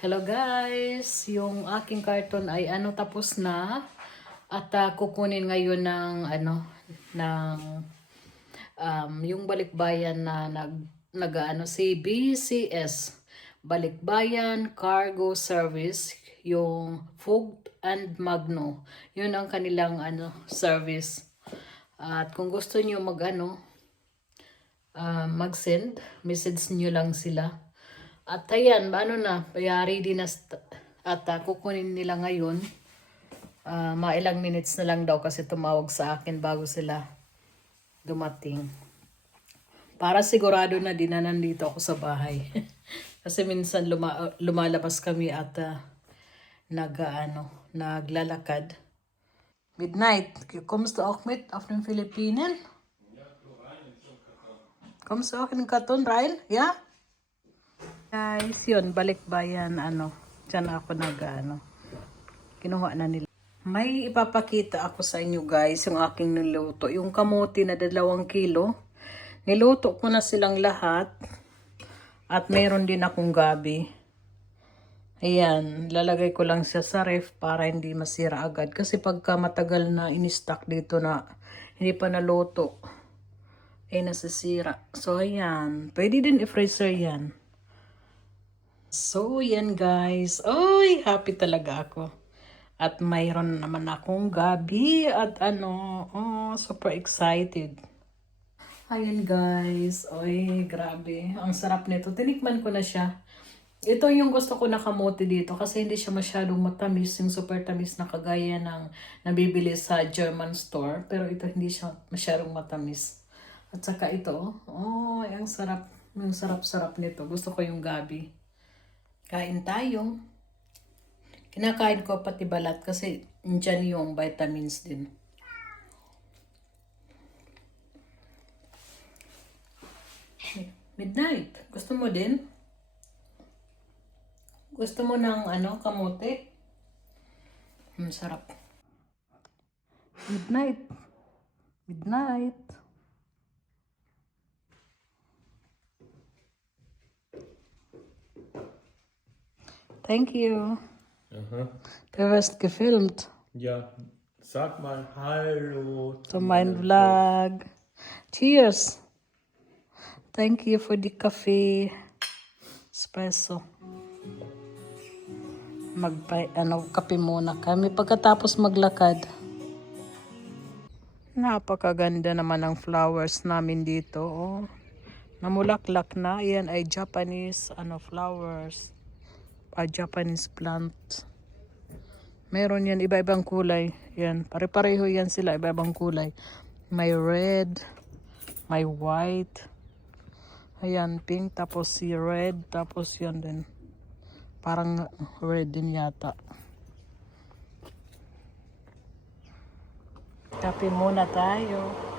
Hello guys! Yung aking karton ay tapos na at kukunin ngayon ng ng yung balikbayan na si BCS Balikbayan Cargo Service, yung Food and Magno. Yun ang kanilang service. At kung gusto niyo mag-send, message niyo lang sila. At ayan, ready na at kukunin nila ngayon. Mga ilang minutes na lang daw kasi tumawag sa akin bago sila dumating. Para sigurado na din na nandito ako sa bahay. Kasi minsan lumalabas kami at naglalakad. Midnight. Kommst du auch mit auf den Philippinen? Kommst du auch in den Karton rein? Ja? Guys, yun, balikbayan, dyan ako kinuha na nila. May ipapakita ako sa inyo guys, yung aking niluto. Yung kamote na 2 kilo. Niluto ko na silang lahat. At meron din akong gabi. Ayan, lalagay ko lang siya sa ref para hindi masira agad. Kasi pagka matagal na in-stock dito na hindi pa naluto, ay nasisira. So ayan, pwede din i-freezer yan. So, yan guys. Oy, happy talaga ako. At mayroon naman akong gabi at super excited. Ayan guys. Oy, grabe. Ang sarap nito. Tinikman ko na siya. Ito yung gusto ko na kamote dito kasi hindi siya masyadong matamis. Yung super tamis na kagaya ng nabibili sa German store. Pero ito hindi siya masyadong matamis. At saka ito, ang sarap. Yung sarap-sarap nito. Gusto ko yung gabi. Kain tayo. Kinakain ko pati balat kasi dyan yung vitamins din. Midnight. Gusto mo din? Gusto mo ng kamote? Sarap. Midnight. Midnight. Thank you. Aha. Du wirst gefilmt. Ja, sag mal Hallo To mein vlog. Cheers. Thank you for the coffee. Espresso. Kape muna kami pagkatapos maglakad. Napakaganda naman ng flowers namin dito. Oh. Namulaklak na. Yan ay Japanese flowers. Japanese plant. Meron yan iba-ibang kulay. Yan, pare-pareho yan sila, iba-ibang kulay. May red, may white. Ayan, pink, tapos si red, tapos yan din. Parang red din yata. Kape muna tayo.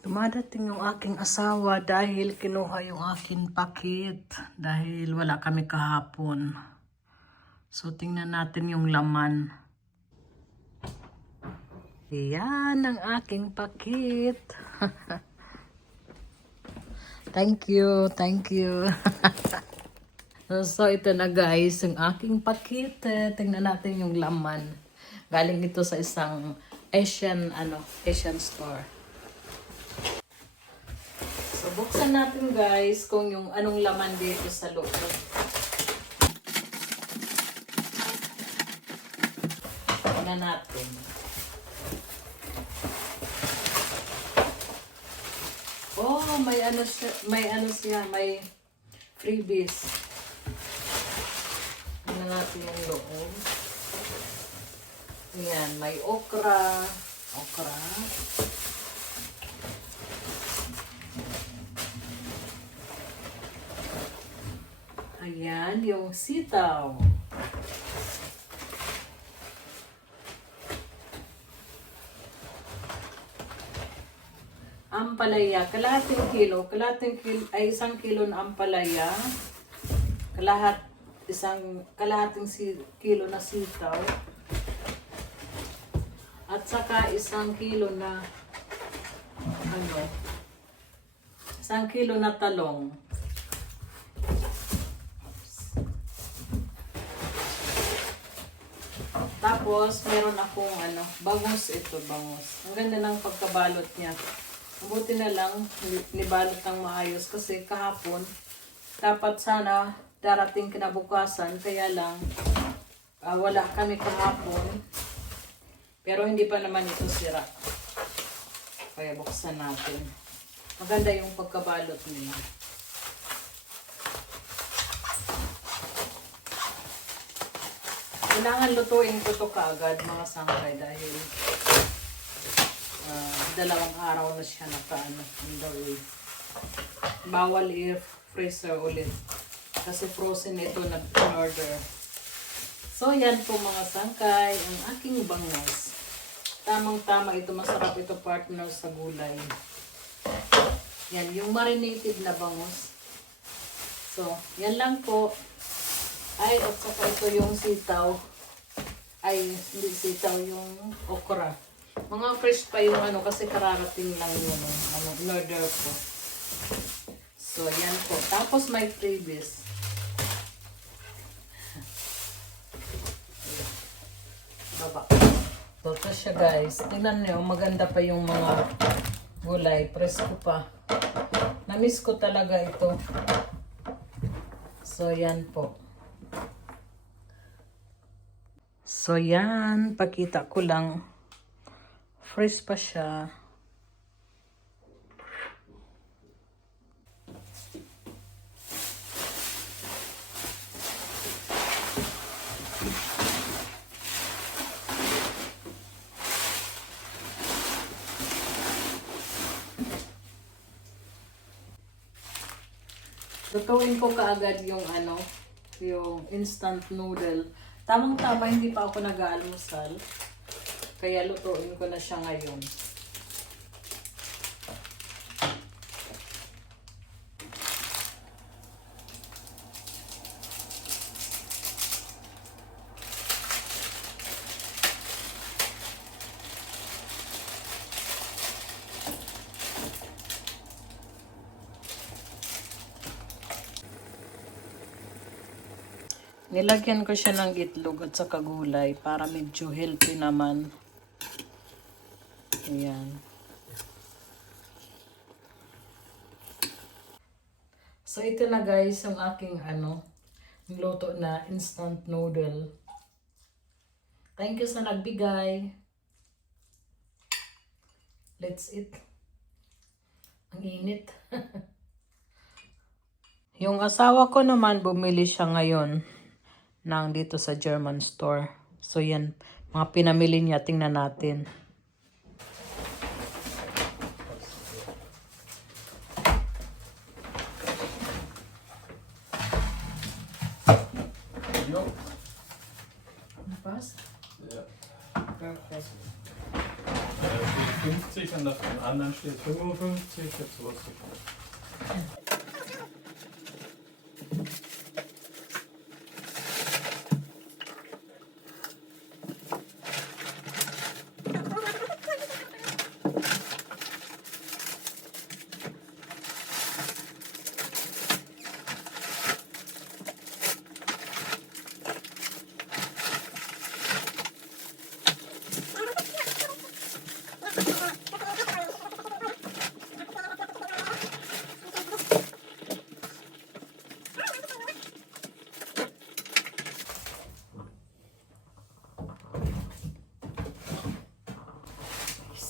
Dumadating yung aking asawa dahil kinuha yung aking pakit dahil wala kami kahapon. So tingnan natin yung laman. Yan ang aking pakit. Thank you, thank you. So ito na guys, yung aking pakit. Tingnan natin yung laman. Galing ito sa isang Asian store. So, buksan natin guys kung yung anong laman dito sa loob. Tingnan natin. Oh, may freebies. Tingnan natin yung loob. Ayan, may okra. Ayan, yung sitaw. Ampalaya, kalahating kilo ay 1 kilo na ampalaya. Kalahating kilo na sitaw. At saka 1 kilo na 1 kilo na talong. Tapos, meron akong bangus ito, bangus. Ang ganda ng pagkabalot niya. Mabuti na lang, nibalot ng maayos kasi kahapon, dapat sana darating kinabukasan, kaya lang, wala kami kahapon. Pero hindi pa naman ito sira. Kaya buksan natin. Maganda yung pagkabalot nila. Kailangan lutuin ko to kaagad mga sangkay dahil 2 araw na siya nakaano in the way. Bawal i-freezer ulit kasi frozen ito nag-order. So yan po mga sangkay ang aking bangus. Tamang-tama ito, masarap ito partner sa gulay. Yan yung marinated na bangus. So yan lang po. Ay, at saka ito yung sitaw. Ay, hindi sitaw, yung okra. Mga fresh pa yung kasi kararating lang yun. In-order ko. So, yan po. Tapos may freebies. Baba. So, ito siya guys. Tingnan nyo, maganda pa yung mga gulay. Presko pa. Namiss ko talaga ito. So, yan po. So, yan. Pakita ko lang. Fresh pa siya. Lutuin ko kaagad yung yung instant noodle. Tamang-tama, hindi pa ako nag-aalmusal. Kaya lutuin ko na siya ngayon. Nilagyan ko siya ng itlog at saka gulay para medyo healthy naman. Ayan. So ito na guys yung aking luto na instant noodle. Thank you sa nagbigay. Let's eat. Ang init. Yung asawa ko naman bumili siya ngayon nang dito sa German store. So yan, mga pinamili niya, tingnan natin. Was? Ja. Perfect. Steht 50 und auf dem anderen steht 55. Jetzt wusste ich nicht.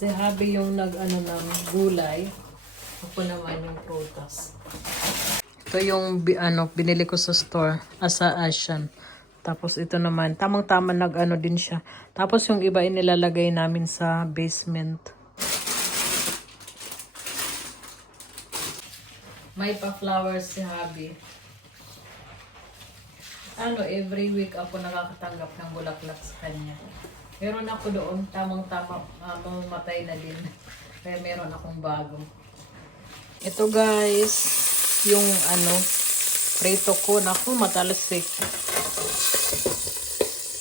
Si Habi yung ng gulay. Ako naman yung prutas. Ito yung binili ko sa store. Sa Asian. Tapos ito naman. Tamang-tama din siya. Tapos yung iba inilalagay namin sa basement. May pa-flowers si Habi. Every week ako nakakatanggap ng bulaklak sa kanya. Meron ako doon, tamang-tama, mamatay na din. Kaya meron akong bago. Ito guys, yung prito ko. Naku, matalsik.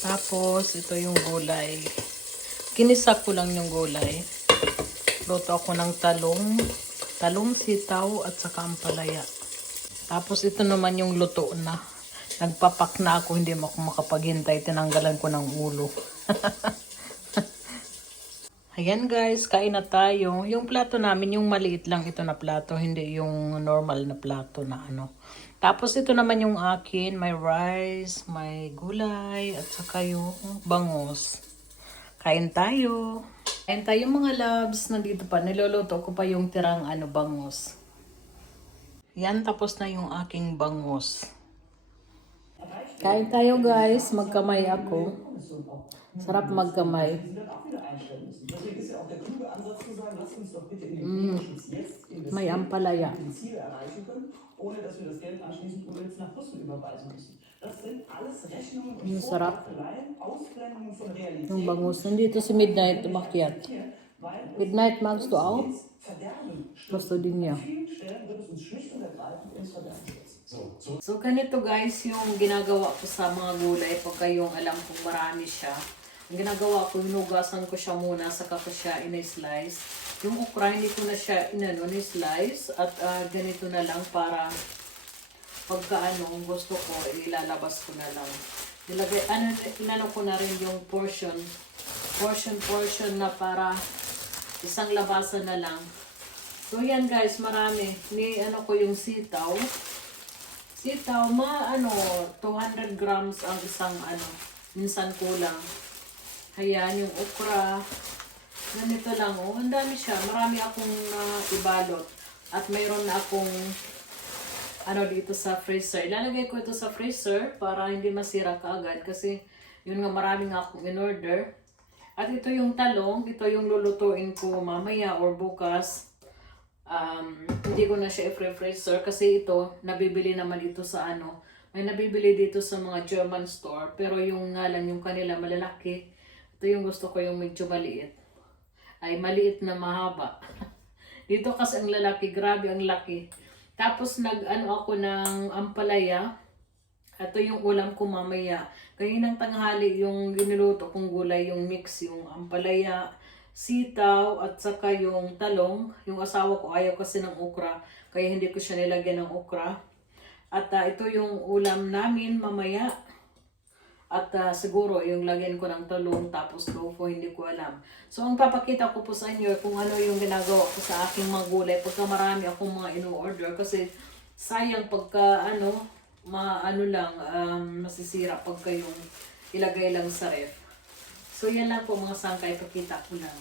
Tapos, ito yung gulay. Kinisak ko lang yung gulay. Luto ako ng talong. talong, sitaw, at saka ampalaya. Tapos ito naman yung luto na. Nagpapak na ako, hindi mo ako makapaghintay. Tinanggalan ko ng ulo. Ayan guys, kain na tayo. Yung plato namin, yung maliit lang ito na plato, hindi yung normal na plato na ano. Tapos ito naman yung akin, may rice, may gulay, at saka yung bangus. Kain tayo. Kain tayo mga loves. Nandito pa, niluluto ko pa yung tirang bangus. Yan, tapos na yung aking bangus. Kain tayo guys, magkamay ako. Sarap magkamay. May ampalaya. Yung sarap. Yung bangus. Nandito si Midnight umakyat. Midnight, magst du auch? Gusto din niya. So ganito guys yung ginagawa ko sa mga gulay pagka yung alam kong marami siya. Ang ginagawa ko, hinugasan ko siya muna, saka ko siya in-slice. Yung okra, hindi ko na siya in-slice at ganito na lang para pagka gusto ko, ilalabas ko na lang. Nilagay, ko na rin yung portion na para isang labasan na lang. So yan guys, marami. Ko yung sitaw. Sitaw, 200 grams ang isang minsan kulang. Ayan, yung okra. Ganito lang, ang dami siya. Marami akong ibalot. At mayroon na akong dito sa freezer. Ilalagay ko ito sa freezer para hindi masira kaagad. Kasi yun nga, marami nga akong in-order. At ito yung talong. Ito yung lulutuin ko mamaya or bukas. Hindi ko na siya i-freezer kasi ito, nabibili naman ito sa may nabibili dito sa mga German store. Pero yung nga lang, yung kanila malalaki. Ito yung gusto ko, yung medyo maliit. Ay, maliit na mahaba. Dito kasi ang lalaki, grabe ang laki. Tapos ako ng ampalaya. Ito yung ulam ko mamaya. Kaninang tanghali yung giniluto kong gulay, yung mix, yung ampalaya, sitaw, at saka yung talong. Yung asawa ko ayaw kasi ng okra, kaya hindi ko siya nilagyan ng okra. At ito yung ulam namin mamaya. At siguro yung lagyan ko ng talong tapos tofu, hindi ko alam. So ang papakita ko po sa inyo kung ano yung ginagawa ko sa aking mga gulay pagka marami akong mga ino-order. Kasi sayang pagka masisira pagka yung ilagay lang sa ref. So yan lang po mga sangkay, pakita ko lang.